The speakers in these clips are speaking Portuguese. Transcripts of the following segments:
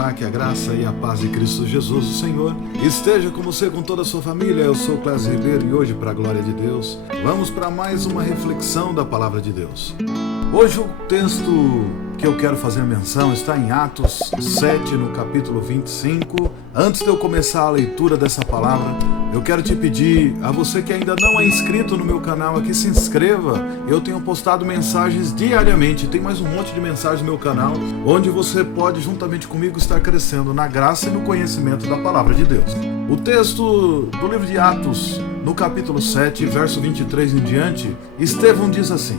Olá, que a graça e a paz de Cristo Jesus, o Senhor, esteja com você, com toda a sua família. Eu sou Clésio Ribeiro e hoje, para a glória de Deus, vamos para mais uma reflexão da Palavra de Deus. Hoje o texto que eu quero fazer menção está em Atos 7, no capítulo 25. Antes de eu começar a leitura dessa palavra, eu quero te pedir, a você que ainda não é inscrito no meu canal aqui, se inscreva. Eu tenho postado mensagens diariamente, tem mais um monte de mensagens no meu canal, onde você pode, juntamente comigo, estar crescendo na graça e no conhecimento da Palavra de Deus. O texto do livro de Atos, no capítulo 7, verso 23 em diante, Estevão diz assim: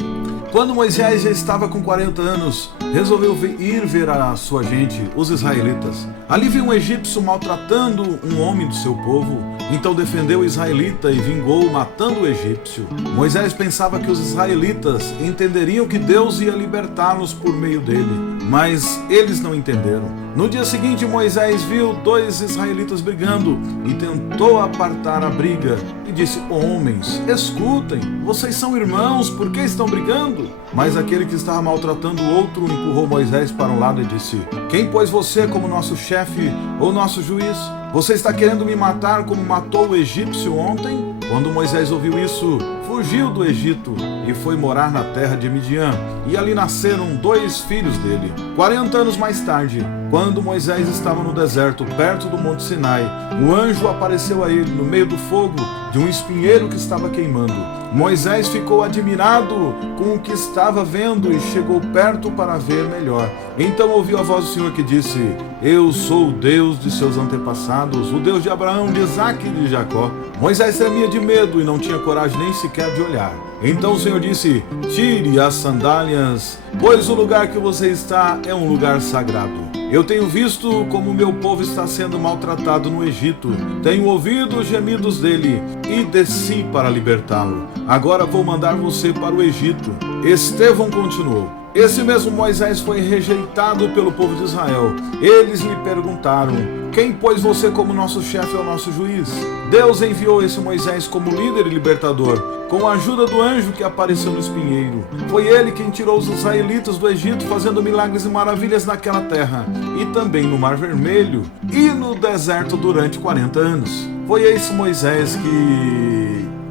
quando Moisés já estava com 40 anos, resolveu ir ver a sua gente, os israelitas. Ali viu um egípcio maltratando um homem do seu povo. Então defendeu o israelita e vingou, matando o egípcio. Moisés pensava que os israelitas entenderiam que Deus ia libertá-los por meio dele, mas eles não entenderam. No dia seguinte, Moisés viu dois israelitas brigando e tentou apartar a briga e disse: homens, escutem, vocês são irmãos, por que estão brigando? Mas aquele que estava maltratando o outro empurrou Moisés para um lado e disse: quem pôs você como nosso chefe ou nosso juiz? Você está querendo me matar como matou o egípcio ontem? Quando Moisés ouviu isso, fugiu do Egito e foi morar na terra de Midian. E ali nasceram dois filhos dele. 40 anos mais tarde, quando Moisés estava no deserto, perto do Monte Sinai, o anjo apareceu a ele no meio do fogo de um espinheiro que estava queimando. Moisés ficou admirado com o que estava vendo e chegou perto para ver melhor. Então ouviu a voz do Senhor que disse: eu sou o Deus de seus antepassados, o Deus de Abraão, de Isaque e de Jacó. Moisés tremia de medo e não tinha coragem nem sequer de olhar. Então o Senhor disse: tire as sandálias, pois o lugar que você está é um lugar sagrado. Eu tenho visto como o meu povo está sendo maltratado no Egito. Tenho ouvido os gemidos dele e desci para libertá-lo. Agora vou mandar você para o Egito. Estevão continuou: esse mesmo Moisés foi rejeitado pelo povo de Israel. Eles lhe perguntaram: quem pôs você como nosso chefe ou nosso juiz? Deus enviou esse Moisés como líder e libertador, com a ajuda do anjo que apareceu no espinheiro. Foi ele quem tirou os israelitas do Egito, fazendo milagres e maravilhas naquela terra, e também no Mar Vermelho e no deserto durante 40 anos. Foi esse Moisés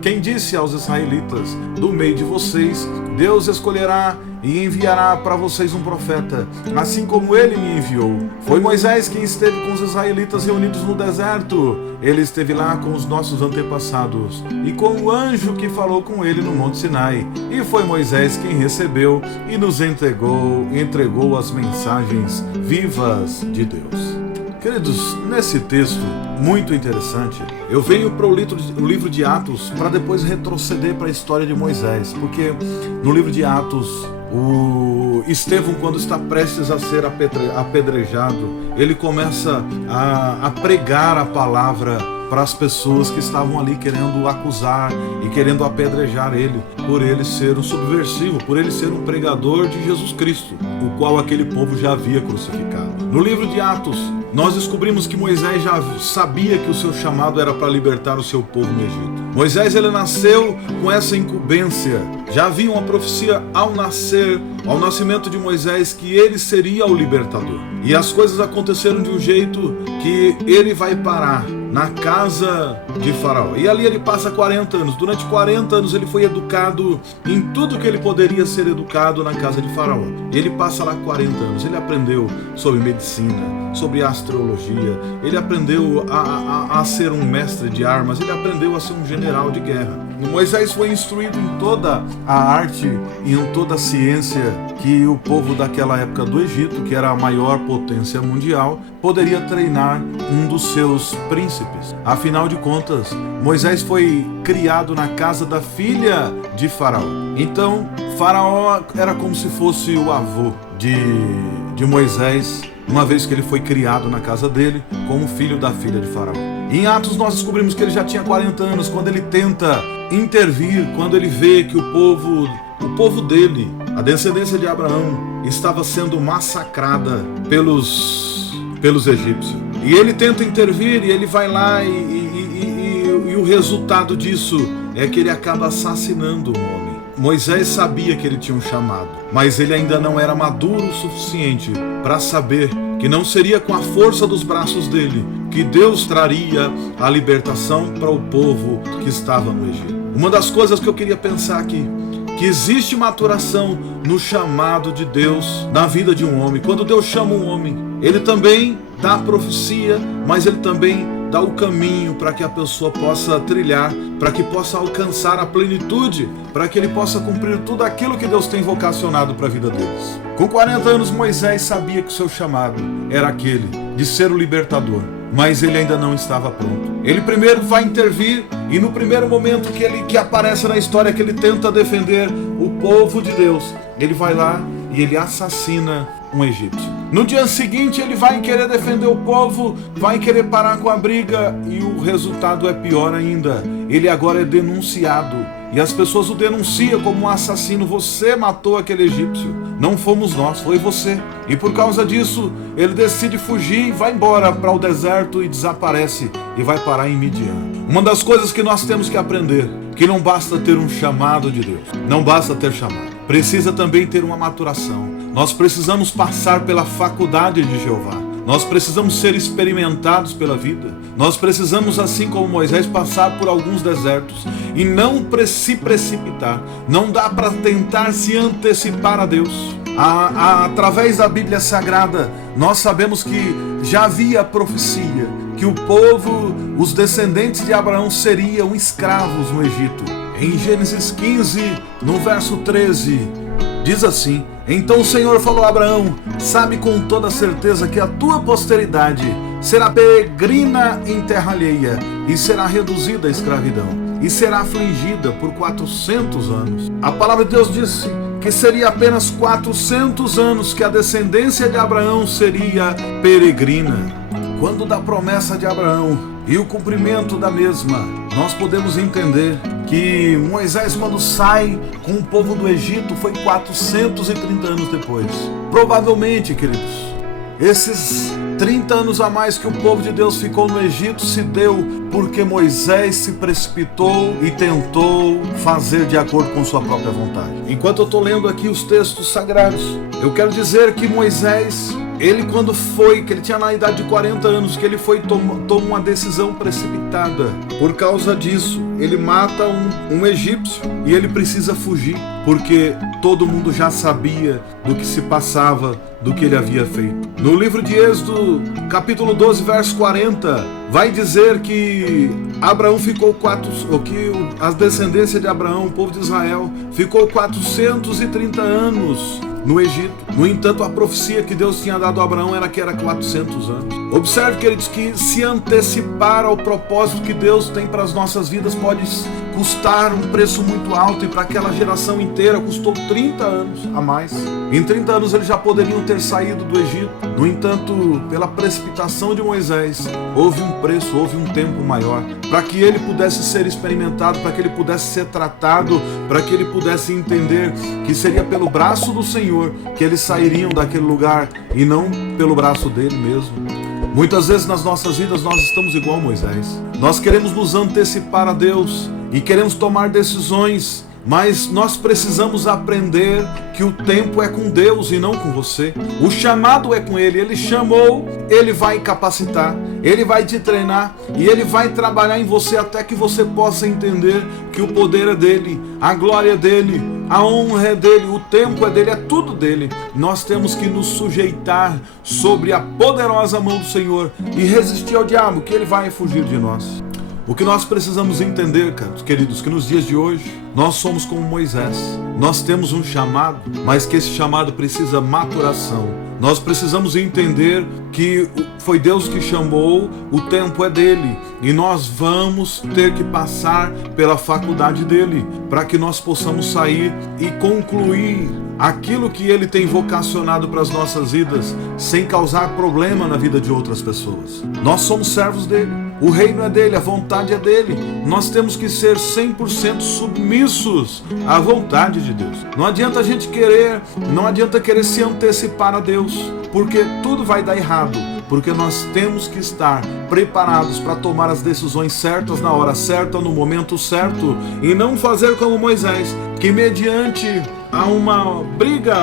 quem disse aos israelitas: do meio de vocês, Deus escolherá e enviará para vocês um profeta, assim como ele me enviou. Foi Moisés quem esteve com os israelitas reunidos no deserto. Ele esteve lá com os nossos antepassados e com o anjo que falou com ele no Monte Sinai. E foi Moisés quem recebeu e nos entregou as mensagens vivas de Deus. Queridos, nesse texto muito interessante, eu venho para o livro de Atos para depois retroceder para a história de Moisés, porque no livro de Atos, o Estevão, quando está prestes a ser apedrejado, ele começa a pregar a palavra para as pessoas que estavam ali querendo acusar e querendo apedrejar ele, por ele ser um subversivo, por ele ser um pregador de Jesus Cristo, o qual aquele povo já havia crucificado. No livro de Atos, nós descobrimos que Moisés já sabia que o seu chamado era para libertar o seu povo no Egito. Moisés, ele nasceu com essa incumbência. Já havia uma profecia ao nascimento de Moisés, que ele seria o libertador. E as coisas aconteceram de um jeito que ele vai parar na casa de Faraó. E ali ele passa 40 anos. Durante 40 anos ele foi educado em tudo que ele poderia ser educado na casa de Faraó. Ele passa lá 40 anos. Ele aprendeu sobre medicina, sobre astrologia. Ele aprendeu a ser um mestre de armas. Ele aprendeu a ser um general de guerra. Moisés foi instruído em toda a arte e em toda a ciência que o povo daquela época do Egito, que era a maior potência mundial, poderia treinar um dos seus príncipes. Afinal de contas, Moisés foi criado na casa da filha de Faraó. Então, Faraó era como se fosse o avô de Moisés, uma vez que ele foi criado na casa dele como filho da filha de Faraó. Em Atos nós descobrimos que ele já tinha 40 anos, quando ele tenta intervir, quando ele vê que o povo dele, a descendência de Abraão, estava sendo massacrada pelos egípcios. E ele tenta intervir e ele vai lá e o resultado disso é que ele acaba assassinando um homem. Moisés sabia que ele tinha um chamado, mas ele ainda não era maduro o suficiente para saber que não seria com a força dos braços dele que Deus traria a libertação para o povo que estava no Egito. Uma das coisas que eu queria pensar aqui, que existe maturação no chamado de Deus na vida de um homem. Quando Deus chama um homem, ele também dá a profecia, mas ele também dá o caminho para que a pessoa possa trilhar, para que possa alcançar a plenitude, para que ele possa cumprir tudo aquilo que Deus tem vocacionado para a vida deles. Com 40 anos, Moisés sabia que o seu chamado era aquele de ser o libertador, mas ele ainda não estava pronto. Ele primeiro vai intervir, e no primeiro momento que aparece na história que ele tenta defender o povo de Deus, ele vai lá e ele assassina um egípcio. No dia seguinte ele vai querer defender o povo, vai querer parar com a briga, e o resultado é pior ainda. Ele agora é denunciado, e as pessoas o denunciam como um assassino. Você matou aquele egípcio, não fomos nós, foi você. E por causa disso ele decide fugir e vai embora para o deserto e desaparece e vai parar em Midian. Uma das coisas que nós temos que aprender, que não basta ter um chamado de Deus, não basta ter chamado, precisa também ter uma maturação. Nós precisamos passar pela faculdade de Jeová. Nós precisamos ser experimentados pela vida. Nós precisamos, assim como Moisés, passar por alguns desertos e não se precipitar. Não dá para tentar se antecipar a Deus. Através da Bíblia Sagrada, nós sabemos que já havia profecia que o povo, os descendentes de Abraão, seriam escravos no Egito. Em Gênesis 15, no verso 13, diz assim: então o Senhor falou a Abraão: sabe com toda certeza que a tua posteridade será peregrina em terra alheia, e será reduzida à escravidão, e será afligida por 400 anos. A palavra de Deus disse que seria apenas 400 anos que a descendência de Abraão seria peregrina. Quando da promessa de Abraão e o cumprimento da mesma, nós podemos entender que Moisés, quando sai com o povo do Egito, foi 430 anos depois. Provavelmente, queridos, esses 30 anos a mais que o povo de Deus ficou no Egito se deu porque Moisés se precipitou e tentou fazer de acordo com sua própria vontade. Enquanto eu estou lendo aqui os textos sagrados, eu quero dizer que Moisés, ele quando foi, que ele tinha na idade de 40 anos, que ele foi tomou uma decisão precipitada. Por causa disso, ele mata um egípcio e ele precisa fugir, porque todo mundo já sabia do que se passava, do que ele havia feito. No livro de Êxodo, capítulo 12, verso 40, vai dizer que Abraão ficou as descendências de Abraão, o povo de Israel, ficou 430 anos no Egito. No entanto, a profecia que Deus tinha dado a Abraão era que era 400 anos. Observe, queridos, que se antecipar ao propósito que Deus tem para as nossas vidas pode custar um preço muito alto, e para aquela geração inteira custou 30 anos a mais. Em 30 anos eles já poderiam ter saído do Egito. No entanto, pela precipitação de Moisés, houve um preço, houve um tempo maior, para que ele pudesse ser experimentado, para que ele pudesse ser tratado, para que ele pudesse entender que seria pelo braço do Senhor que eles sairiam daquele lugar e não pelo braço dele mesmo. Muitas vezes nas nossas vidas nós estamos igual a Moisés. Nós queremos nos antecipar a Deus e queremos tomar decisões, mas nós precisamos aprender que o tempo é com Deus e não com você. O chamado é com Ele. Ele chamou, Ele vai capacitar, Ele vai te treinar e Ele vai trabalhar em você até que você possa entender que o poder é dEle, a glória é dEle, a honra é dEle, o tempo é dEle, é tudo dEle. Nós temos que nos sujeitar sobre a poderosa mão do Senhor e resistir ao diabo, que ele vai fugir de nós. O que nós precisamos entender, queridos, que nos dias de hoje nós somos como Moisés. Nós temos um chamado, mas que esse chamado precisa maturação. Nós precisamos entender que foi Deus que chamou, o tempo é dele, e nós vamos ter que passar pela faculdade dele, para que nós possamos sair e concluir aquilo que ele tem vocacionado para as nossas vidas, sem causar problema na vida de outras pessoas. Nós somos servos dele. O reino é dele, a vontade é dele. Nós temos que ser 100% submissos à vontade de Deus. Não adianta querer se antecipar a Deus, porque tudo vai dar errado. Porque nós temos que estar preparados para tomar as decisões certas, na hora certa, no momento certo, e não fazer como Moisés, que mediante a uma briga,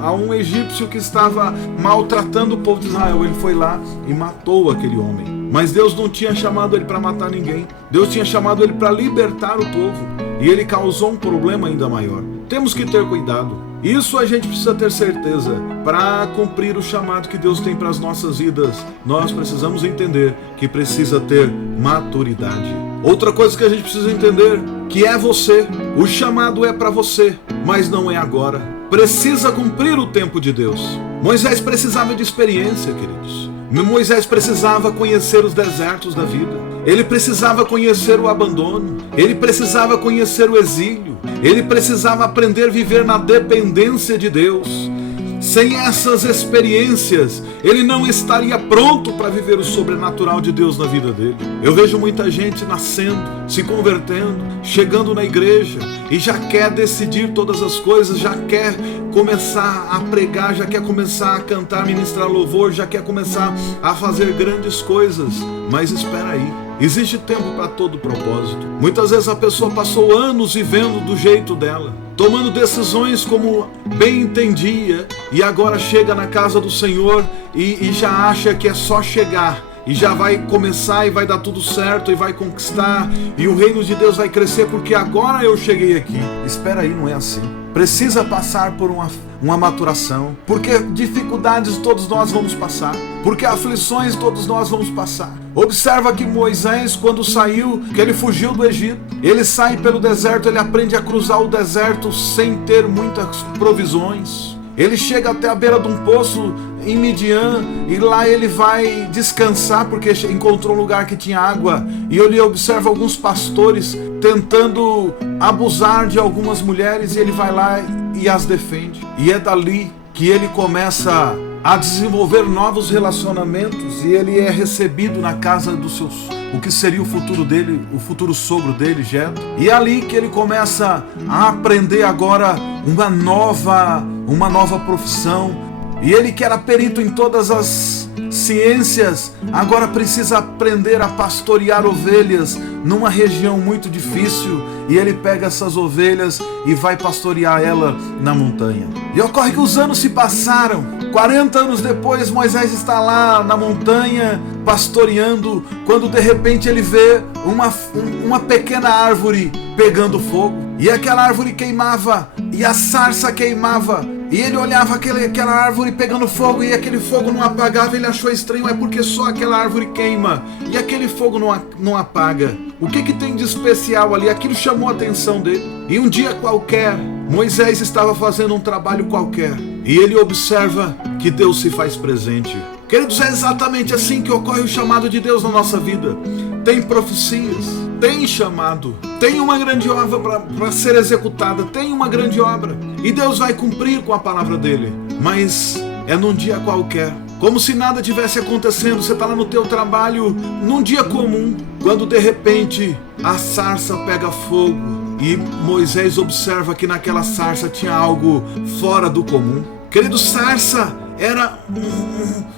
a um egípcio que estava maltratando o povo de Israel. Ele foi lá e matou aquele homem. Mas Deus não tinha chamado ele para matar ninguém. Deus tinha chamado ele para libertar o povo. E ele causou um problema ainda maior. Temos que ter cuidado. Isso a gente precisa ter certeza. Para cumprir o chamado que Deus tem para as nossas vidas, nós precisamos entender que precisa ter maturidade. Outra coisa que a gente precisa entender, que é você. O chamado é para você, mas não é agora. Precisa cumprir o tempo de Deus. Moisés precisava de experiência, queridos. Moisés precisava conhecer os desertos da vida. Ele precisava conhecer o abandono. Ele precisava conhecer o exílio. Ele precisava aprender a viver na dependência de Deus. Sem essas experiências, ele não estaria pronto para viver o sobrenatural de Deus na vida dele. Eu vejo muita gente nascendo, se convertendo, chegando na igreja e já quer decidir todas as coisas, já quer começar a pregar, já quer começar a cantar, ministrar louvor, já quer começar a fazer grandes coisas. Mas espera aí, existe tempo para todo propósito. Muitas vezes a pessoa passou anos vivendo do jeito dela, tomando decisões como bem entendia, e agora chega na casa do Senhor e já acha que é só chegar, e já vai começar e vai dar tudo certo, e vai conquistar, e o reino de Deus vai crescer porque agora eu cheguei aqui. Espera aí, não é assim. Precisa passar por uma maturação, porque dificuldades todos nós vamos passar, porque aflições todos nós vamos passar. Observa que Moisés, quando saiu, que ele fugiu do Egito, ele sai pelo deserto, ele aprende a cruzar o deserto sem ter muitas provisões. Ele chega até a beira de um poço em Midian, e lá ele vai descansar porque encontrou um lugar que tinha água, e ele observa alguns pastores tentando abusar de algumas mulheres, e ele vai lá e as defende. E é dali que ele começa a desenvolver novos relacionamentos, e ele é recebido na casa dos seus, o que seria o futuro dele, o futuro sogro dele, Jetro. E é ali que ele começa a aprender agora uma nova profissão. E ele que era perito em todas as ciências, agora precisa aprender a pastorear ovelhas numa região muito difícil, e ele pega essas ovelhas e vai pastorear ela na montanha. E ocorre que os anos se passaram. 40 anos depois, Moisés está lá na montanha pastoreando, quando de repente ele vê uma pequena árvore pegando fogo, e aquela árvore queimava, e a sarça queimava. E ele olhava aquela árvore pegando fogo, e aquele fogo não apagava. Ele achou estranho, é porque só aquela árvore queima e aquele fogo não apaga. O que tem de especial ali? Aquilo chamou a atenção dele. E um dia qualquer, Moisés estava fazendo um trabalho qualquer, e ele observa que Deus se faz presente. Queridos, é exatamente assim que ocorre o chamado de Deus na nossa vida. Tem profecias, tem chamado, tem uma grande obra para ser executada, tem uma grande obra, e Deus vai cumprir com a palavra dele, mas é num dia qualquer, como se nada tivesse acontecendo. Você está lá no teu trabalho, num dia comum, quando de repente a sarça pega fogo, e Moisés observa que naquela sarça tinha algo fora do comum. Querido, sarça era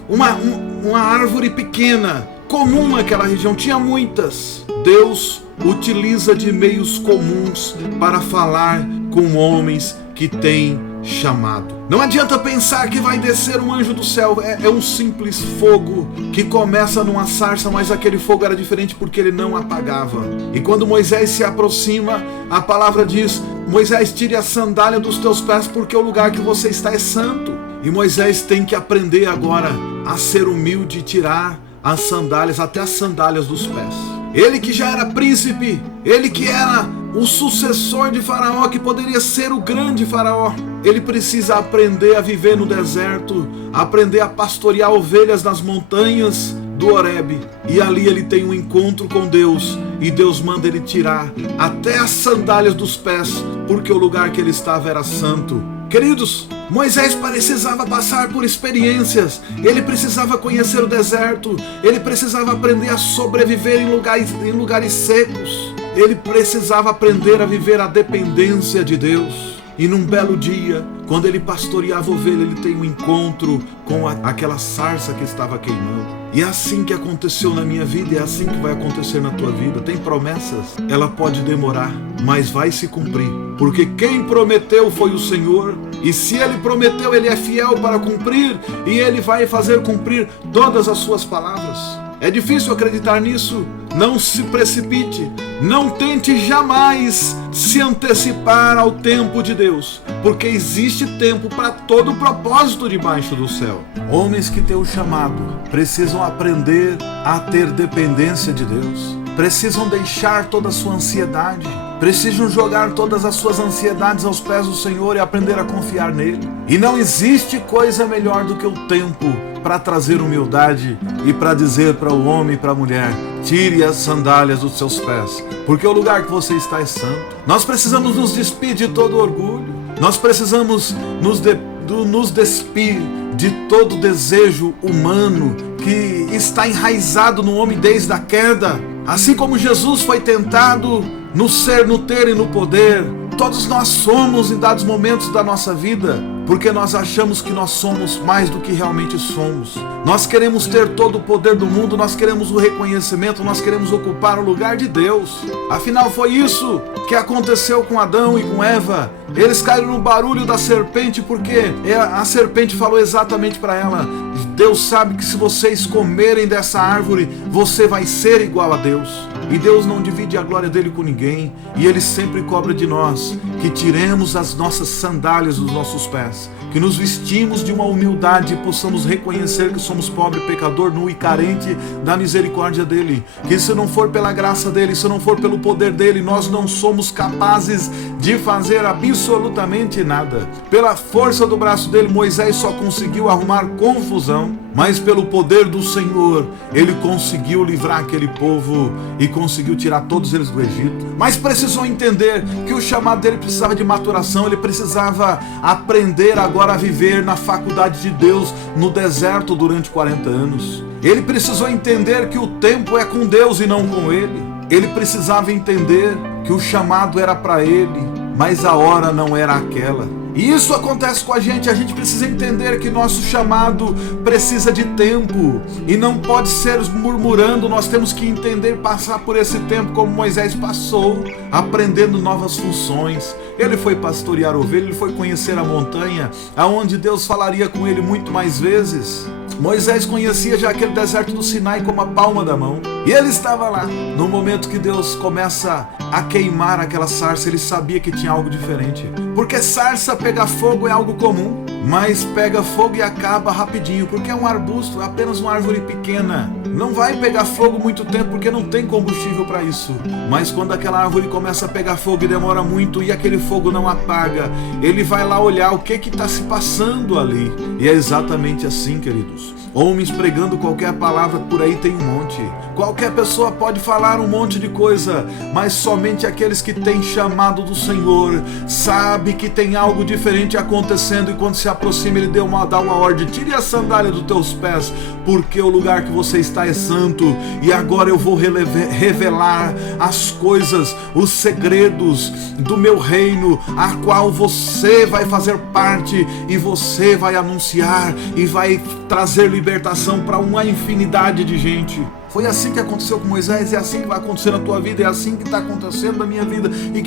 uma árvore pequena, comum naquela região, tinha muitas. Deus utiliza de meios comuns para falar com homens que têm chamado. Não adianta pensar que vai descer um anjo do céu. É um simples fogo que começa numa sarça, mas aquele fogo era diferente porque ele não apagava. E quando Moisés se aproxima, a palavra diz: Moisés, tire a sandália dos teus pés, porque o lugar que você está é santo. E Moisés tem que aprender agora a ser humilde e tirar as sandálias, até as sandálias dos pés. Ele que já era príncipe, ele que era o sucessor de Faraó, que poderia ser o grande Faraó, ele precisa aprender a viver no deserto, aprender a pastorear ovelhas nas montanhas do Horebe. E ali ele tem um encontro com Deus, e Deus manda ele tirar até as sandálias dos pés, porque o lugar que ele estava era santo. Queridos, Moisés precisava passar por experiências, ele precisava conhecer o deserto, ele precisava aprender a sobreviver em lugares secos, ele precisava aprender a viver a dependência de Deus. E num belo dia, quando ele pastoreava a ovelha, ele tem um encontro com aquela sarça que estava queimando. E é assim que aconteceu na minha vida, é assim que vai acontecer na tua vida. Tem promessas, ela pode demorar, mas vai se cumprir, porque quem prometeu foi o Senhor, E se Ele prometeu, Ele é fiel para cumprir, e Ele vai fazer cumprir todas as suas palavras. É difícil acreditar nisso? Não se precipite, não tente jamais se antecipar ao tempo de Deus, porque existe tempo para todo propósito debaixo do céu. Homens que têm o chamado precisam aprender a ter dependência de Deus, precisam deixar toda a sua ansiedade, precisam jogar todas as suas ansiedades aos pés do Senhor e aprender a confiar nele. E não existe coisa melhor do que o tempo para trazer humildade e para dizer para o homem e para a mulher: tire as sandálias dos seus pés, porque o lugar que você está é santo. Nós precisamos nos despir de todo orgulho, nós precisamos nos despir de todo desejo humano que está enraizado no homem desde a queda. Assim como Jesus foi tentado no ser, no ter e no poder, todos nós somos em dados momentos da nossa vida, porque nós achamos que nós somos mais do que realmente somos. Nós queremos ter todo o poder do mundo, nós queremos o reconhecimento, nós queremos ocupar o lugar de Deus. Afinal, foi isso que aconteceu com Adão e com Eva. Eles caíram no barulho da serpente, porque a serpente falou exatamente para ela: Deus sabe que se vocês comerem dessa árvore, você vai ser igual a Deus. E Deus não divide a glória dele com ninguém, e Ele sempre cobra de nós que tiremos as nossas sandálias dos nossos pés, que nos vestimos de uma humildade e possamos reconhecer que somos pobre, pecador, nu e carente da misericórdia dele, que se não for pela graça dele, se não for pelo poder dele, nós não somos capazes de fazer absolutamente nada. Pela força do braço dele, Moisés só conseguiu arrumar confusão, mas pelo poder do Senhor, ele conseguiu livrar aquele povo e conseguiu tirar todos eles do Egito. Mas precisou entender que o chamado dele precisava de maturação, ele precisava aprender agora a viver na faculdade de Deus no deserto durante 40 anos. Ele precisou entender que o tempo é com Deus e não com ele. Ele precisava entender que o chamado era para ele, mas a hora não era aquela. E isso acontece com a gente precisa entender que nosso chamado precisa de tempo e não pode ser murmurando. Nós temos que entender, passar por esse tempo como Moisés passou, aprendendo novas funções. Ele foi pastorear ovelha, ele foi conhecer a montanha, aonde Deus falaria com ele muito mais vezes. Moisés conhecia já aquele deserto do Sinai como a palma da mão. E ele estava lá. No momento que Deus começa a queimar aquela sarça, ele sabia que tinha algo diferente. Porque sarça pegar fogo é algo comum, mas pega fogo e acaba rapidinho, porque é um arbusto, é apenas uma árvore pequena. Não vai pegar fogo muito tempo, porque não tem combustível para isso. Mas quando aquela árvore começa a pegar fogo e demora muito, e aquele fogo não apaga, ele vai lá olhar o que está se passando ali. E é exatamente assim, queridos. Homens pregando qualquer palavra por aí tem um monte. Qualquer pessoa pode falar um monte de coisa, mas somente aqueles que têm chamado do Senhor sabe que tem algo diferente acontecendo, e quando se aproxima ele dá uma ordem: tire a sandália dos teus pés, porque o lugar que você está é santo, e agora eu vou revelar as coisas, os segredos do meu reino, a qual você vai fazer parte, e você vai anunciar e vai trazer libertação para uma infinidade de gente. Foi assim que aconteceu com Moisés, é assim que vai acontecer na tua vida, é assim que está acontecendo na minha vida, e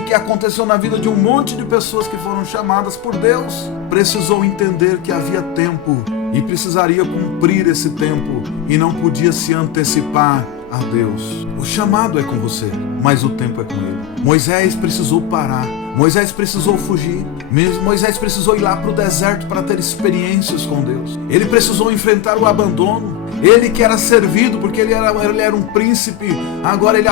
que aconteceu na vida de um monte de pessoas que foram chamadas por Deus. Precisou entender que havia tempo e precisaria cumprir esse tempo, e não podia se antecipar a Deus. O chamado é com você, mas o tempo é com ele. Moisés precisou parar, Moisés precisou fugir, Moisés precisou ir lá para o deserto para ter experiências com Deus. Ele precisou enfrentar o abandono. Ele que era servido, porque ele era um príncipe, agora ele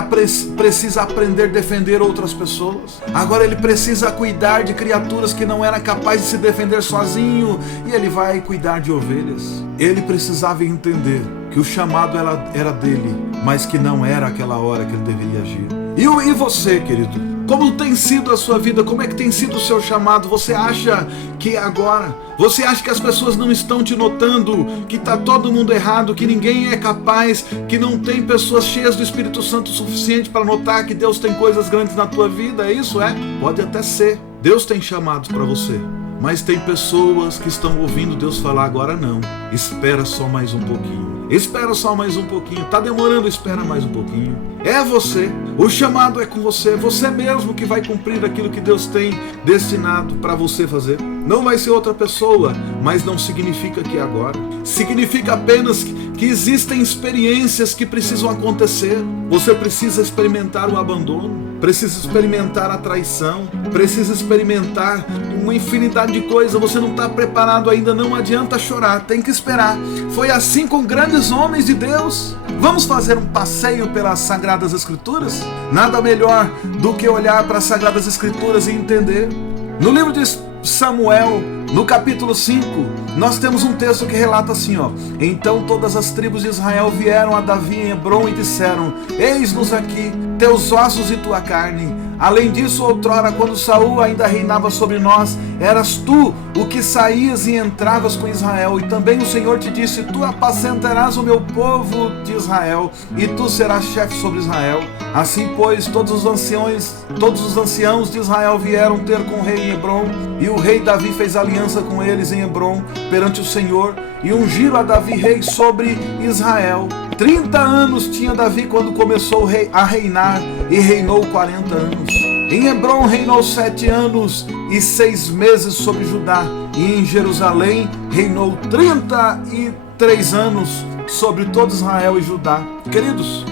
precisa aprender a defender outras pessoas. Agora ele precisa cuidar de criaturas que não era capaz de se defender sozinho, e ele vai cuidar de ovelhas. Ele precisava entender que o chamado era dele, mas que não era aquela hora que ele deveria agir. E você, querido? Como tem sido a sua vida? Como é que tem sido o seu chamado? Você acha que agora? Você acha que as pessoas não estão te notando? Que está todo mundo errado? Que ninguém é capaz? Que não tem pessoas cheias do Espírito Santo o suficiente para notar que Deus tem coisas grandes na tua vida? É isso, é? Pode até ser. Deus tem chamados para você. Mas tem pessoas que estão ouvindo Deus falar: agora não. Espera só mais um pouquinho. Espera só mais um pouquinho. Tá demorando, espera mais um pouquinho. É você. O chamado é com você. Você mesmo que vai cumprir aquilo que Deus tem destinado para você fazer. não vai ser outra pessoa, mas não significa que é agora. Significa apenas que existem experiências que precisam acontecer. Você precisa experimentar o abandono, precisa experimentar a traição, precisa experimentar uma infinidade de coisas. Você não está preparado ainda, não adianta chorar, tem que esperar. Foi assim com grandes homens de Deus. Vamos fazer um passeio pelas Sagradas Escrituras? Nada melhor do que olhar para as Sagradas Escrituras e entender. No livro de Samuel, no capítulo 5, nós temos um texto que relata assim, ó: então todas as tribos de Israel vieram a Davi em Hebrom e disseram: eis-nos aqui, teus ossos e tua carne. Além disso, outrora, quando Saul ainda reinava sobre nós, eras tu o que saías e entravas com Israel. E também o Senhor te disse: tu apacentarás o meu povo de Israel, e tu serás chefe sobre Israel. Assim, pois, todos os anciãos de Israel vieram ter com o rei em Hebrom, e o rei Davi fez aliança com eles em Hebrom, perante o Senhor, e ungiram a Davi rei sobre Israel. 30 anos tinha Davi quando começou a reinar, e reinou 40 anos. Em Hebrom reinou 7 anos e 6 meses sobre Judá, e em Jerusalém reinou 33 anos sobre todo Israel e Judá. Queridos,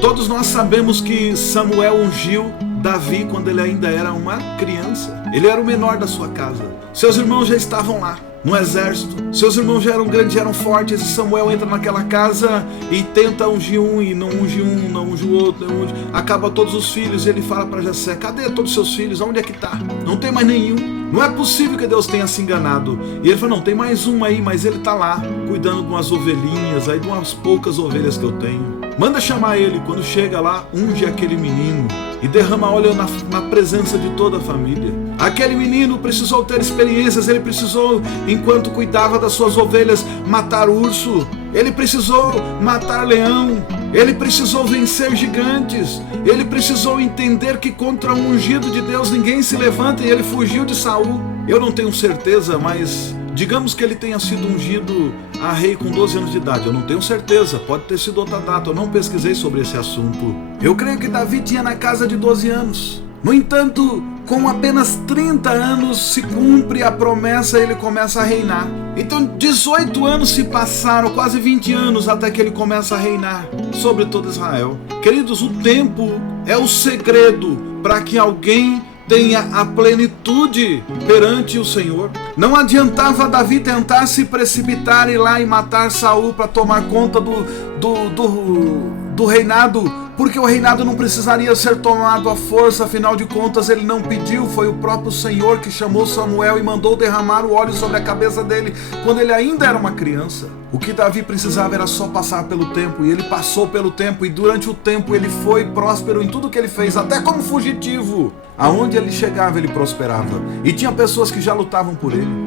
todos nós sabemos que Samuel ungiu Davi quando ele ainda era uma criança. Ele era o menor da sua casa. Seus irmãos já estavam lá no exército. Seus irmãos já eram grandes, já eram fortes. E Samuel entra naquela casa e tenta ungir um, e não unge um, não unge o outro, não unge. Acaba todos os filhos. E ele fala para Jessé: cadê todos os seus filhos? Onde é que tá? Não tem mais nenhum. Não é possível que Deus tenha se enganado. E ele fala: não, tem mais um aí, mas ele tá lá cuidando de umas ovelhinhas, aí de umas poucas ovelhas que eu tenho. Manda chamar ele. Quando chega lá, unge aquele menino e derrama óleo na presença de toda a família. Aquele menino precisou ter experiências. Ele precisou, enquanto cuidava das suas ovelhas, matar urso. Ele precisou matar leão. Ele precisou vencer gigantes. Ele precisou entender que contra o ungido de Deus ninguém se levanta, e ele fugiu de Saul. Eu não tenho certeza, mas digamos que ele tenha sido ungido a rei com 12 anos de idade. Eu não tenho certeza, pode ter sido outra data. Eu não pesquisei sobre esse assunto. Eu creio que Davi tinha na casa de 12 anos. No entanto, com apenas 30 anos se cumpre a promessa e ele começa a reinar. Então 18 anos se passaram, quase 20 anos, até que ele começa a reinar sobre todo Israel. Queridos, o tempo é o segredo para que alguém tenha a plenitude perante o Senhor. Não adiantava Davi tentar se precipitar, ir lá e matar Saul para tomar conta do reinado, porque o reinado não precisaria ser tomado à força. Afinal de contas, ele não pediu, foi o próprio Senhor que chamou Samuel e mandou derramar o óleo sobre a cabeça dele quando ele ainda era uma criança. O que Davi precisava era só passar pelo tempo, e ele passou pelo tempo, e durante o tempo ele foi próspero em tudo que ele fez, até como fugitivo. Aonde ele chegava, ele prosperava, e tinha pessoas que já lutavam por ele.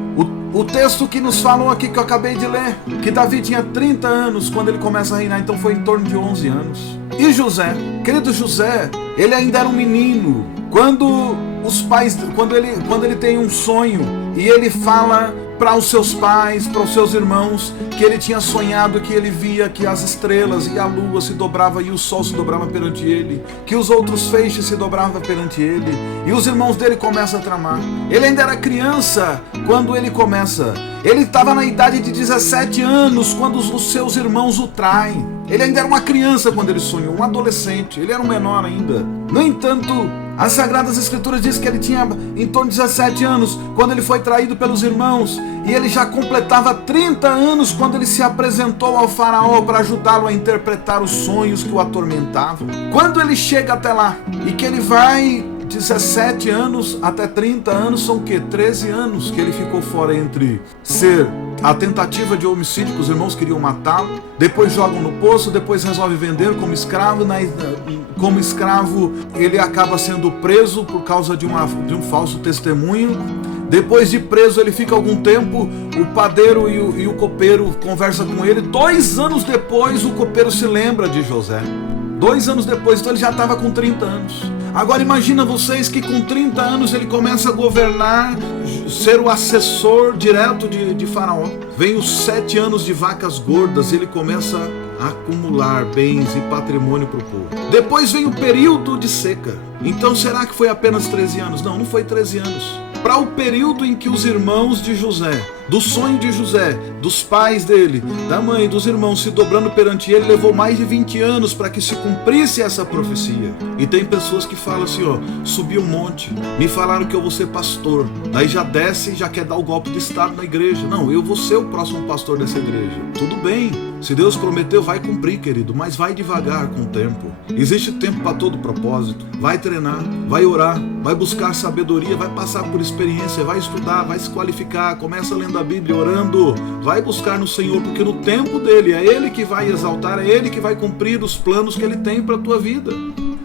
O texto que nos falam aqui, que eu acabei de ler, que Davi tinha 30 anos quando ele começa a reinar, então foi em torno de 11 anos. E José, querido José, ele ainda era um menino, quando ele tem um sonho, e ele fala para os seus pais, para os seus irmãos, que ele tinha sonhado, que ele via que as estrelas e a lua se dobravam e o sol se dobrava perante ele, que os outros feixes se dobravam perante ele, e os irmãos dele começam a tramar. Ele ainda era criança quando ele começa. Ele estava na idade de 17 anos quando os seus irmãos o traem. Ele ainda era uma criança quando ele sonhou, um adolescente, ele era um menor ainda. No entanto, as Sagradas Escrituras dizem que ele tinha em torno de 17 anos quando ele foi traído pelos irmãos, e ele já completava 30 anos quando ele se apresentou ao faraó para ajudá-lo a interpretar os sonhos que o atormentavam. Quando ele chega até lá, e que ele vai 17 anos até 30 anos, são o quê? 13 anos que ele ficou fora entre ser a tentativa de homicídio, que os irmãos queriam matá-lo, depois jogam no poço, depois resolve vender como escravo. Como escravo, ele acaba sendo preso por causa de um falso testemunho. Depois de preso, ele fica algum tempo. O padeiro e o copeiro conversam com ele. 2 anos depois, o copeiro se lembra de José. 2 anos depois, então ele já estava com 30 anos. Agora imagina vocês que com 30 anos ele começa a governar, ser o assessor direto de Faraó. Vem os 7 anos de vacas gordas, ele começa a acumular bens e patrimônio para o povo. Depois vem o período de seca. Então será que foi apenas 13 anos? Não, não foi 13 anos. para o período em que os irmãos de José, do sonho de José, dos pais dele, da mãe, dos irmãos se dobrando perante ele, levou mais de 20 anos para que se cumprisse essa profecia. E tem pessoas que falam assim, subi um monte, me falaram que eu vou ser pastor, daí já desce e já quer dar o golpe de estado na igreja. Não, eu vou ser o próximo pastor dessa igreja. Tudo bem, se Deus prometeu, vai cumprir, querido, mas vai devagar com o tempo. Existe tempo para todo propósito. Vai treinar, vai orar, vai buscar sabedoria, vai passar por experiência, vai estudar, vai se qualificar, começa lendo a Bíblia, orando, vai buscar no Senhor, porque no tempo dele, é Ele que vai exaltar, é Ele que vai cumprir os planos que Ele tem para a tua vida.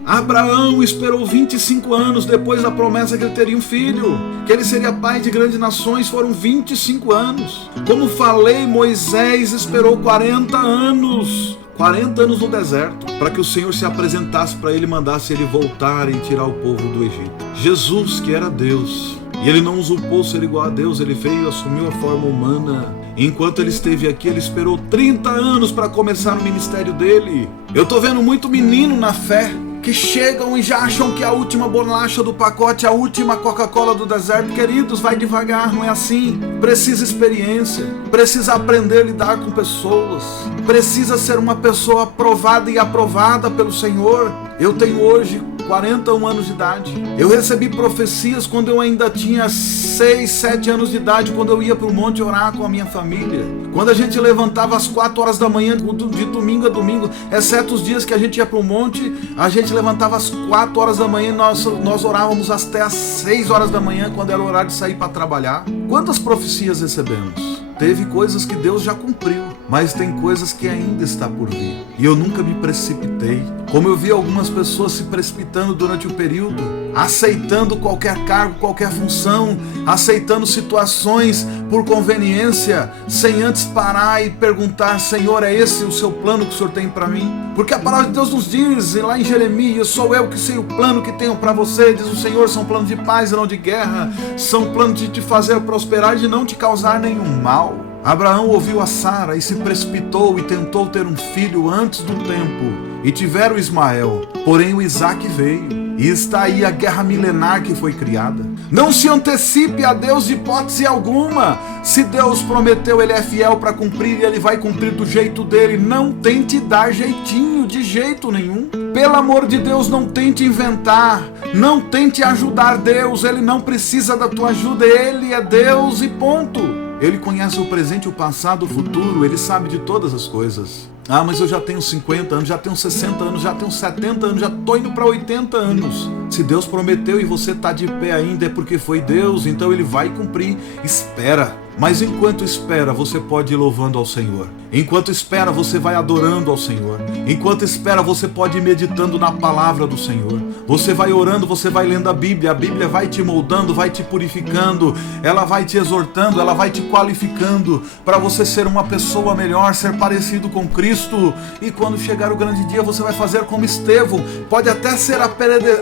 Abraão esperou 25 anos depois da promessa que ele teria um filho, que ele seria pai de grandes nações. Foram 25 anos. Como falei, Moisés esperou 40 anos. 40 anos no deserto, para que o Senhor se apresentasse para ele e mandasse ele voltar e tirar o povo do Egito. Jesus, que era Deus, e ele não usurpou ser igual a Deus, ele veio e assumiu a forma humana. Enquanto ele esteve aqui, ele esperou 30 anos para começar o ministério dele. Eu estou vendo muito menino na fé, que chegam e já acham que é a última bolacha do pacote, a última Coca-Cola do deserto. Queridos, vai devagar, não é assim. Precisa experiência, precisa aprender a lidar com pessoas, precisa ser uma pessoa aprovada e aprovada pelo Senhor. Eu tenho hoje 41 anos de idade. Eu recebi profecias quando eu ainda tinha 6, 7 anos de idade, quando eu ia para o monte orar com a minha família. Quando a gente levantava às 4 horas da manhã, de domingo a domingo, exceto os dias que a gente ia para o monte, a gente levantava às 4 horas da manhã e nós orávamos até às 6 horas da manhã, quando era o horário de sair para trabalhar. Quantas profecias recebemos? Teve coisas que Deus já cumpriu, mas tem coisas que ainda está por vir. E eu nunca me precipitei. Como eu vi algumas pessoas se precipitando durante o período, aceitando qualquer cargo, qualquer função, aceitando situações por conveniência, sem antes parar e perguntar: Senhor, é esse o seu plano que o Senhor tem para mim? Porque a palavra de Deus nos diz, lá em Jeremias: sou eu que sei o plano que tenho para você, diz o Senhor, são planos de paz e não de guerra, são planos de te fazer prosperar e de não te causar nenhum mal. Abraão ouviu a Sara e se precipitou e tentou ter um filho antes do tempo, e tiveram Ismael, porém o Isaque veio, e está aí a guerra milenar que foi criada. Não se antecipe a Deus de hipótese alguma. Se Deus prometeu, Ele é fiel para cumprir, e Ele vai cumprir do jeito dele. Não tente dar jeitinho, de jeito nenhum. Pelo amor de Deus, não tente inventar, não tente ajudar Deus. Ele não precisa da tua ajuda, Ele é Deus e ponto. Ele conhece o presente, o passado, o futuro, Ele sabe de todas as coisas. Ah, mas eu já tenho 50 anos, já tenho 60 anos, já tenho 70 anos, já estou indo para 80 anos. Se Deus prometeu e você está de pé ainda, é porque foi Deus, então Ele vai cumprir. Espera. Mas enquanto espera, você pode ir louvando ao Senhor. Enquanto espera, você vai adorando ao Senhor. Enquanto espera, você pode ir meditando na palavra do Senhor. Você vai orando, você vai lendo a Bíblia vai te moldando, vai te purificando, ela vai te exortando, ela vai te qualificando para você ser uma pessoa melhor, ser parecido com Cristo. E quando chegar o grande dia, você vai fazer como Estevão. Pode até ser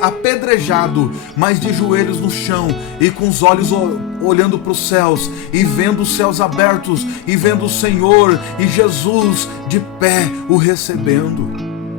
apedrejado, mas de joelhos no chão e com os olhos olhando para os céus e vendo os céus abertos e vendo o Senhor e Jesus de pé o recebendo.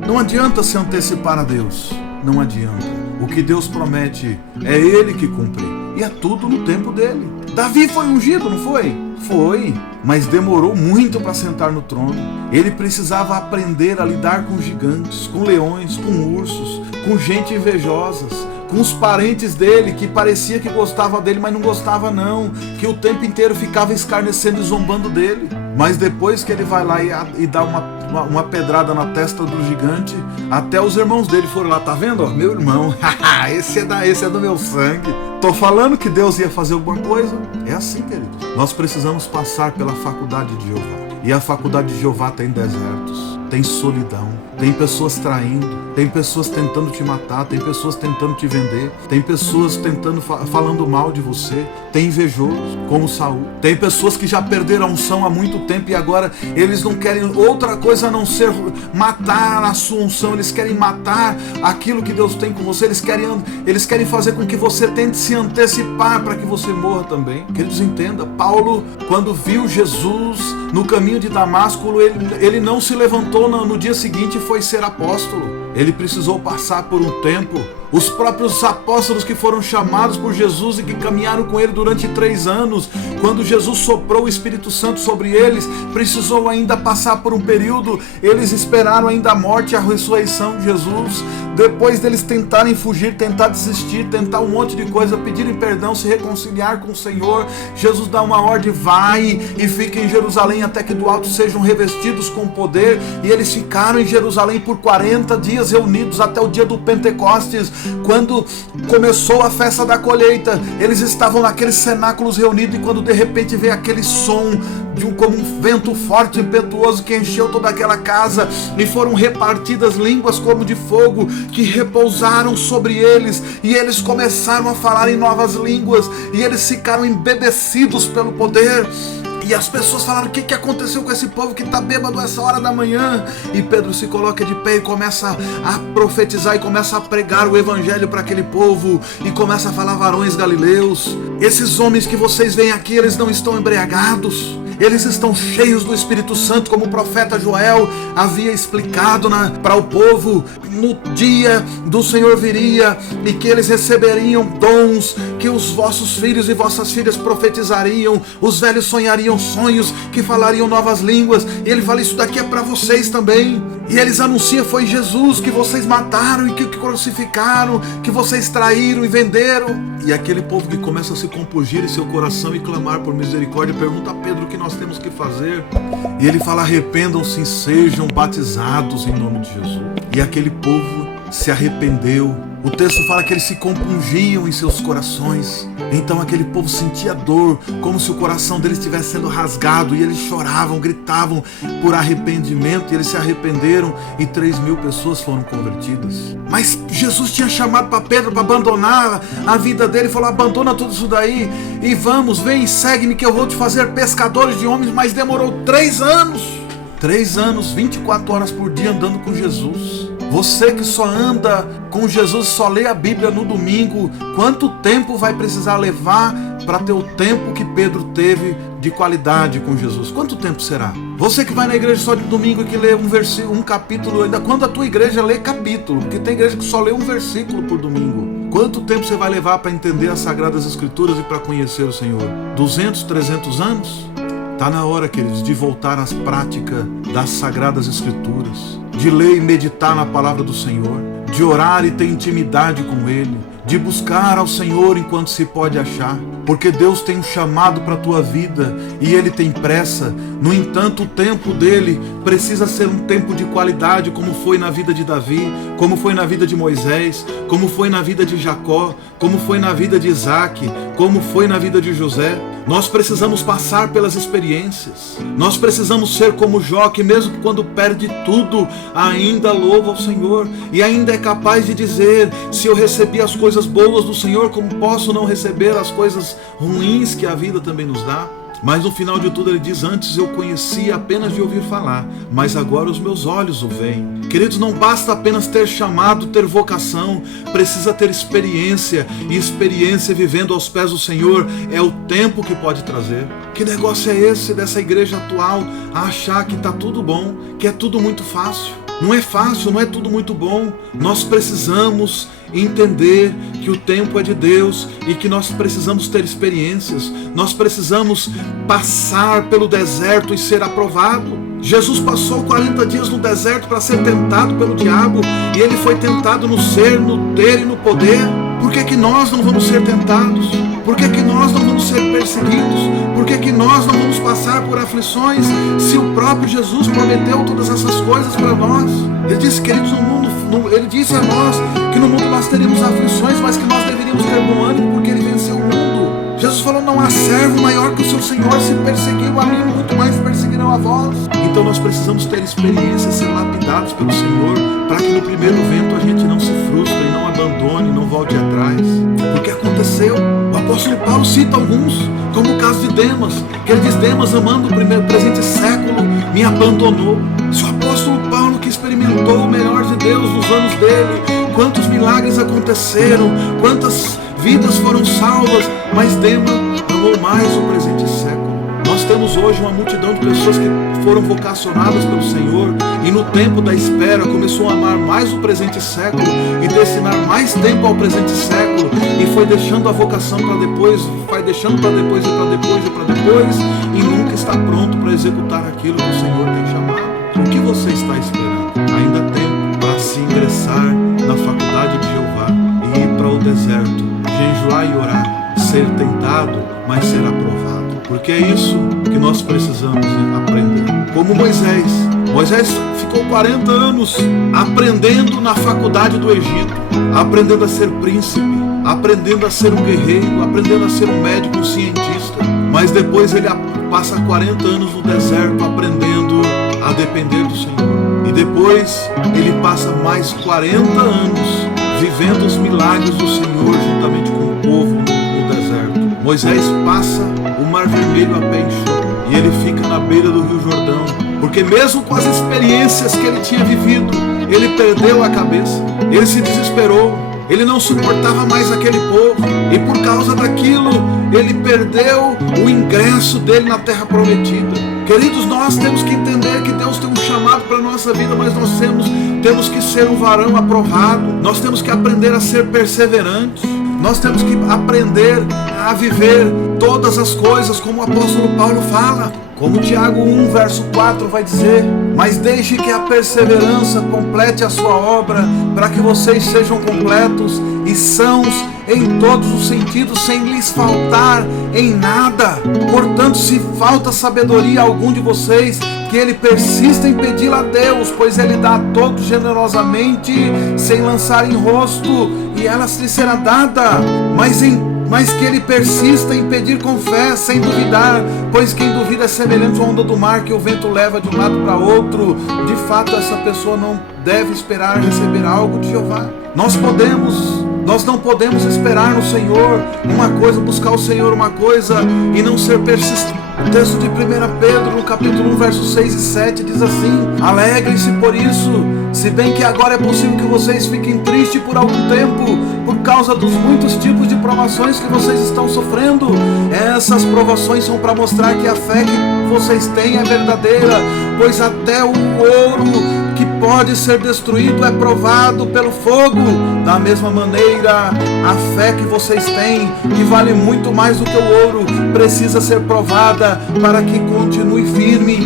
Não adianta se antecipar a Deus, não adianta. O que Deus promete é Ele que cumpre, e é tudo no tempo dele. Davi foi ungido, não foi? Foi, mas demorou muito para sentar no trono. Ele precisava aprender a lidar com gigantes, com leões, com ursos, com gente invejosas, com os parentes dele que parecia que gostava dele, mas não gostava não, que o tempo inteiro ficava escarnecendo e zombando dele. Mas depois que ele vai lá e dá uma pedrada na testa do gigante, até os irmãos dele foram lá: tá vendo? Ó, meu irmão, esse é do meu sangue. Tô falando que Deus ia fazer alguma coisa. É assim, queridos. Nós precisamos passar pela faculdade de Jeová. E a faculdade de Jeová tem desertos, tem solidão, tem pessoas traindo, tem pessoas tentando te matar, tem pessoas tentando te vender, tem pessoas falando mal de você, tem invejosos, como Saul. Tem pessoas que já perderam a unção há muito tempo e agora eles não querem outra coisa a não ser matar a sua unção. Eles querem matar aquilo que Deus tem com você. Eles querem fazer com que você tente se antecipar para que você morra também. Queridos, entenda, Paulo, quando viu Jesus no caminho de Damasco, ele não se levantou no dia seguinte e foi ser apóstolo. Ele precisou passar por um tempo. Os próprios apóstolos que foram chamados por Jesus e que caminharam com ele durante 3 anos, quando Jesus soprou o Espírito Santo sobre eles, precisou ainda passar por um período. Eles esperaram ainda a morte e a ressurreição de Jesus. Depois deles tentarem fugir, tentar desistir, tentar um monte de coisa, pedirem perdão, se reconciliar com o Senhor, Jesus dá uma ordem: vai e fica em Jerusalém até que do alto sejam revestidos com poder. E eles ficaram em Jerusalém por 40 dias reunidos até o dia do Pentecostes, quando começou a festa da colheita. Eles estavam naqueles cenáculos reunidos, e quando de repente veio aquele som como um vento forte e impetuoso que encheu toda aquela casa, e foram repartidas línguas como de fogo que repousaram sobre eles, e eles começaram a falar em novas línguas, e eles ficaram embebecidos pelo poder. E as pessoas falaram: o que aconteceu com esse povo que está bêbado essa hora da manhã? E Pedro se coloca de pé e começa a profetizar e começa a pregar o evangelho para aquele povo, e começa a falar: varões galileus, esses homens que vocês veem aqui, eles não estão embriagados, eles estão cheios do Espírito Santo, como o profeta Joel havia explicado para o povo. No dia do Senhor viria, e que eles receberiam dons, que os vossos filhos e vossas filhas profetizariam, os velhos sonhariam sonhos, que falariam novas línguas. E ele fala: isso daqui é para vocês também. E eles anunciam: foi Jesus que vocês mataram e que crucificaram, que vocês traíram e venderam. E aquele povo que começa a se compungir em seu coração e clamar por misericórdia, pergunta a Pedro o que nós temos que fazer. E ele fala: arrependam-se e sejam batizados em nome de Jesus. E aquele povo se arrependeu. O texto fala que eles se compungiam em seus corações. Então aquele povo sentia dor, como se o coração deles estivesse sendo rasgado, e eles choravam, gritavam por arrependimento, e eles se arrependeram, e 3.000 pessoas foram convertidas. Mas Jesus tinha chamado para Pedro para abandonar a vida dele, falou: abandona tudo isso daí e vamos, vem, segue-me que eu vou te fazer pescadores de homens. Mas demorou 3 anos, 3 anos, 24 horas por dia andando com Jesus. Você que só anda com Jesus, só lê a Bíblia no domingo, quanto tempo vai precisar levar para ter o tempo que Pedro teve de qualidade com Jesus? Quanto tempo será? Você que vai na igreja só de domingo e que lê um versículo, um capítulo, ainda quando a tua igreja lê capítulo, porque tem igreja que só lê um versículo por domingo. Quanto tempo você vai levar para entender as Sagradas Escrituras e para conhecer o Senhor? 200, 300 anos? Está na hora, queridos, de voltar às práticas das Sagradas Escrituras, de ler e meditar na palavra do Senhor, de orar e ter intimidade com Ele, de buscar ao Senhor enquanto se pode achar, porque Deus tem um chamado para a tua vida e Ele tem pressa. No entanto, o tempo dele precisa ser um tempo de qualidade, como foi na vida de Davi, como foi na vida de Moisés, como foi na vida de Jacó, como foi na vida de Isaac, como foi na vida de José. Nós precisamos passar pelas experiências. Nós precisamos ser como Jó, que mesmo quando perde tudo, ainda louva ao Senhor e ainda é capaz de dizer: se eu recebi as coisas boas do Senhor, como posso não receber as coisas ruins que a vida também nos dá? Mas no final de tudo ele diz: antes eu conhecia apenas de ouvir falar, mas agora os meus olhos o veem. Queridos, não basta apenas ter chamado, ter vocação, precisa ter experiência, e experiência vivendo aos pés do Senhor é o tempo que pode trazer. Que negócio é esse dessa igreja atual, a achar que está tudo bom, que é tudo muito fácil? Não é fácil, não é tudo muito bom. Nós precisamos entender que o tempo é de Deus e que nós precisamos ter experiências. Nós precisamos passar pelo deserto e ser aprovado. Jesus passou 40 dias no deserto para ser tentado pelo diabo, e ele foi tentado no ser, no ter e no poder. Por que nós não vamos ser tentados? Por que nós não vamos ser perseguidos? Por que nós não vamos passar por aflições, se o próprio Jesus prometeu todas essas coisas para nós? Ele disse, queridos, ele disse a nós que no mundo nós teríamos aflições, mas que nós deveríamos ter bom ânimo, porque ele venceu o mundo. Jesus falou: não há servo maior que o seu Senhor. Se perseguiram a mim, muito mais perseguirão a vós. Então nós precisamos ter experiência, ser lapidados pelo Senhor, para que no primeiro vento a gente não se frustre, não abandone, não volte atrás. Porque aconteceu. O apóstolo Paulo cita alguns, como o caso de Demas, que ele diz: Demas, amando o presente século, me abandonou. Se o apóstolo Paulo, que experimentou o melhor de Deus nos anos dele, quantos milagres aconteceram, quantas vidas foram salvas, mas Demas amou mais o presente século. Nós temos hoje uma multidão de pessoas que foram vocacionadas pelo Senhor e no tempo da espera começou a amar mais o presente século e destinar mais tempo ao presente século e foi deixando a vocação para depois, vai deixando para depois e para depois e para depois e nunca está pronto para executar aquilo que o Senhor tem chamado. O que você está esperando? Ainda há tempo para se ingressar na faculdade de Jeová e ir para o deserto, jejuar e orar, ser tentado, mas ser aprovado. Porque é isso que nós precisamos aprender. Como Moisés ficou 40 anos aprendendo na faculdade do Egito, aprendendo a ser príncipe, aprendendo a ser um guerreiro, aprendendo a ser um médico, um cientista. Mas depois ele passa 40 anos no deserto aprendendo a depender do Senhor. E depois ele passa mais 40 anos vivendo os milagres do Senhor juntamente com o povo no deserto. Moisés passa o Mar Vermelho a pé enxuto e ele fica na beira do Rio Jordão, porque mesmo com as experiências que ele tinha vivido, ele perdeu a cabeça, ele se desesperou, ele não suportava mais aquele povo e por causa daquilo ele perdeu o ingresso dele na terra prometida. Queridos, nós temos que entender que Deus tem um chamado para a nossa vida, mas nós temos que ser um varão aprovado, nós temos que aprender a ser perseverantes, nós temos que aprender a viver todas as coisas como o apóstolo Paulo fala. Como Tiago 1, verso 4 vai dizer: mas deixe que a perseverança complete a sua obra, para que vocês sejam completos e sãos em todos os sentidos, sem lhes faltar em nada. Portanto, se falta sabedoria a algum de vocês, que ele persista em pedi-la a Deus, pois ele dá a todos generosamente, sem lançar em rosto, e ela lhe será dada. Mas que ele persista em pedir com fé, sem duvidar, pois quem duvida é semelhante à onda do mar, que o vento leva de um lado para outro. De fato, essa pessoa não deve esperar receber algo de Jeová. Nós não podemos esperar no Senhor uma coisa, buscar o Senhor uma coisa e não ser persistente. O texto de 1 Pedro, no capítulo 1, versos 6 e 7, diz assim: alegrem-se por isso, se bem que agora é possível que vocês fiquem tristes por algum tempo, por causa dos muitos tipos de provações que vocês estão sofrendo. Essas provações são para mostrar que a fé que vocês têm é verdadeira, pois até o ouro que pode ser destruído é provado pelo fogo. Da mesma maneira, a fé que vocês têm, que vale muito mais do que o ouro, precisa ser provada para que continue firme,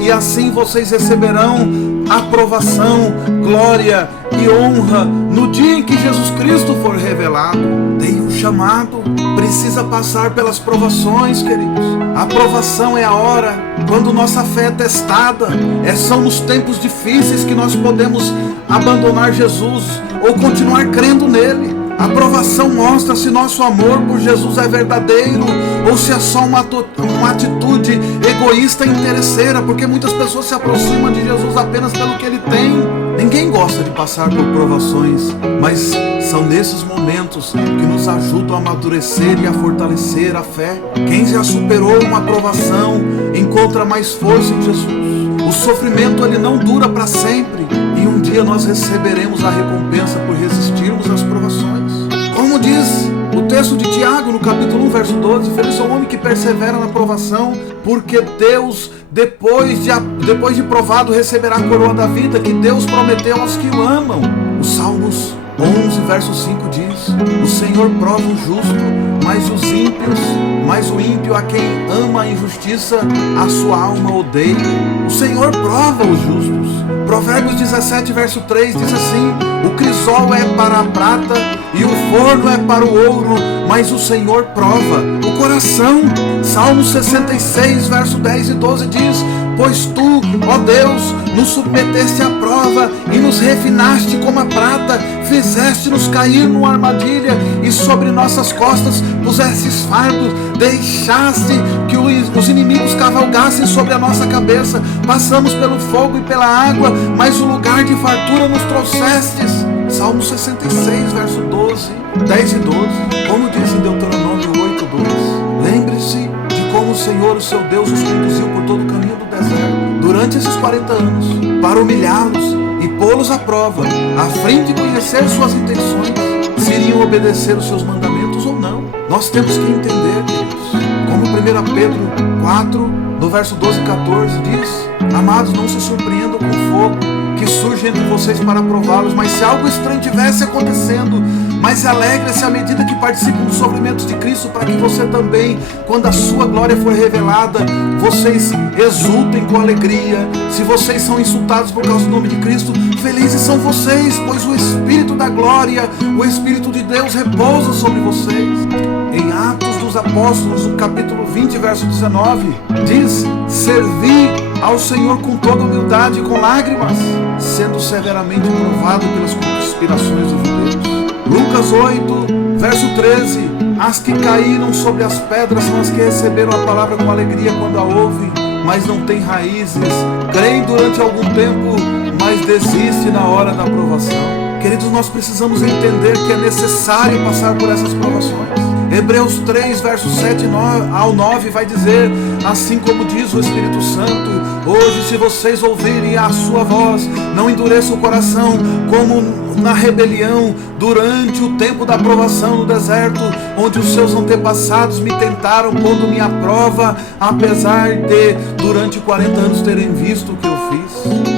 e assim vocês receberão aprovação, glória e honra no dia em que Jesus Cristo for revelado. Tem um chamado, precisa passar pelas provações, queridos. A provação é a hora quando nossa fé é testada. São nos tempos difíceis que nós podemos abandonar Jesus ou continuar crendo nele. A provação mostra se nosso amor por Jesus é verdadeiro ou se é só uma atitude egoísta e interesseira, porque muitas pessoas se aproximam de Jesus apenas pelo que ele tem. Ninguém gosta de passar por provações, mas são nesses momentos que nos ajudam a amadurecer e a fortalecer a fé. Quem já superou uma provação encontra mais força em Jesus. O sofrimento ele não dura para sempre e um dia nós receberemos a recompensa por resistirmos às provações. Como diz o texto de Tiago, no capítulo 1, verso 12, feliz é o homem que persevera na provação, porque Deus, depois de provado, receberá a coroa da vida que Deus prometeu aos que o amam. Os Salmos 11, verso 5 diz: o Senhor prova o justo, mas o ímpio a quem ama a injustiça, a sua alma odeia. O Senhor prova os justos. Provérbios 17, verso 3 diz assim: o crisol é para a prata e o forno é para o ouro, mas o Senhor prova o coração. Salmo 66, verso 10 e 12 diz: pois tu, ó Deus, nos submeteste à prova e nos refinaste como a prata, fizeste-nos cair numa armadilha e sobre nossas costas pusestes fardos, deixaste que os inimigos cavalgassem sobre a nossa cabeça, passamos pelo fogo e pela água, mas o lugar de fartura nos trouxestes. Salmo 66, verso 10 e 12, como diz em Deuteronômio 8, 2, lembre-se como o Senhor, o seu Deus, os conduziu por todo o caminho do deserto durante esses 40 anos, para humilhá-los e pô-los à prova, a fim de conhecer suas intenções, se iriam obedecer os seus mandamentos ou não. Nós temos que entender, queridos, como Conforme 1 Pedro 4, no verso 12 e 14 diz: amados, não se surpreendam com o fogo que surge entre vocês para prová-los, mas se algo estranho tivesse acontecendo, mas alegrem-se à medida que participam dos sofrimentos de Cristo, para que você também, quando a sua glória for revelada, vocês exultem com alegria. Se vocês são insultados por causa do nome de Cristo, felizes são vocês, pois o Espírito da glória, o Espírito de Deus repousa sobre vocês. Em Atos dos Apóstolos, no capítulo 20, verso 19, diz: servi ao Senhor com toda humildade e com lágrimas, sendo severamente provado pelas conspirações dos judeus. Lucas 8, verso 13: as que caíram sobre as pedras são as que receberam a palavra com alegria quando a ouvem, mas não têm raízes, creem durante algum tempo, mas desistem na hora da provação. Queridos, nós precisamos entender que é necessário passar por essas provações. Hebreus 3, versos 7 ao 9 vai dizer: assim como diz o Espírito Santo, hoje, se vocês ouvirem a sua voz, não endureçam o coração como na rebelião durante o tempo da provação no deserto, onde os seus antepassados me tentaram pondo-me à prova, apesar de durante 40 anos terem visto o que eu fiz.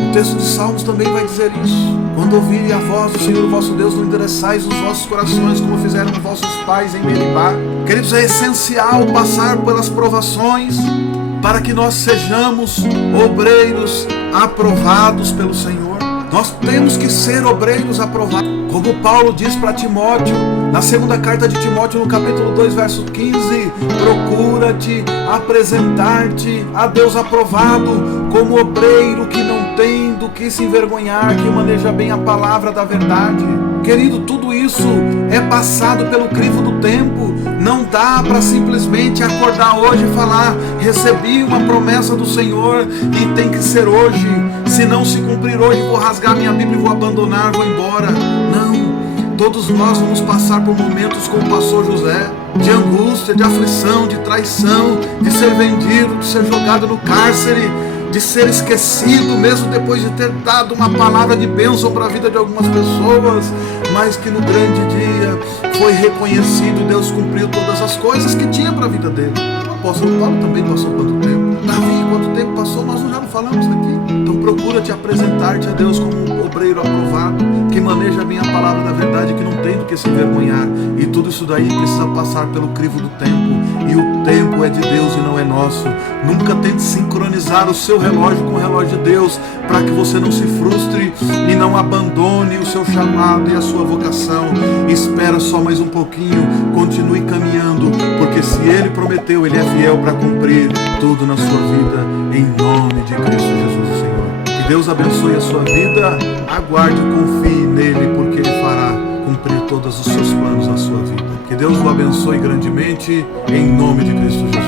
O texto de Salmos também vai dizer isso: quando ouvirem a voz do Senhor vosso Deus, não endureçais os vossos corações como fizeram vossos pais em Meribá. Queridos, é essencial passar pelas provações para que nós sejamos obreiros aprovados pelo Senhor. Nós temos que ser obreiros aprovados. Como Paulo diz para Timóteo, na segunda carta de Timóteo, no capítulo 2, verso 15: procura-te apresentar-te a Deus aprovado, como obreiro que não tem do que se envergonhar, que maneja bem a palavra da verdade. Querido, tudo isso é passado pelo crivo do tempo. Não dá para simplesmente acordar hoje e falar: recebi uma promessa do Senhor e tem que ser hoje. Se não se cumprir hoje, vou rasgar minha Bíblia e vou abandonar, vou embora. Não, todos nós vamos passar por momentos como passou José, de angústia, de aflição, de traição, de ser vendido, de ser jogado no cárcere, de ser esquecido, mesmo depois de ter dado uma palavra de bênção para a vida de algumas pessoas, mas que no grande dia foi reconhecido. Deus cumpriu todas as coisas que tinha para a vida dele. O apóstolo Paulo também passou quanto tempo? Davi, quanto tempo passou? Nós já não falamos aqui. Então procura te apresentar-te a Deus como um obreiro aprovado, que maneja bem a palavra da verdade, que não tem do que se envergonhar. E tudo isso daí precisa passar pelo crivo do tempo, e o tempo é de Deus e não é nosso. Nunca tente sincronizar o seu relógio com o relógio de Deus, para que você não se frustre e não abandone o seu chamado e a sua vocação. Espera só mais um pouquinho, continue caminhando, porque se Ele prometeu, Ele é fiel para cumprir tudo na sua vida, em nome de Cristo Jesus, o Senhor. Que Deus abençoe a sua vida. Aguarde e confie nele, porque Ele fará cumprir todos os seus planos na sua vida. Que Deus o abençoe grandemente, em nome de Cristo Jesus.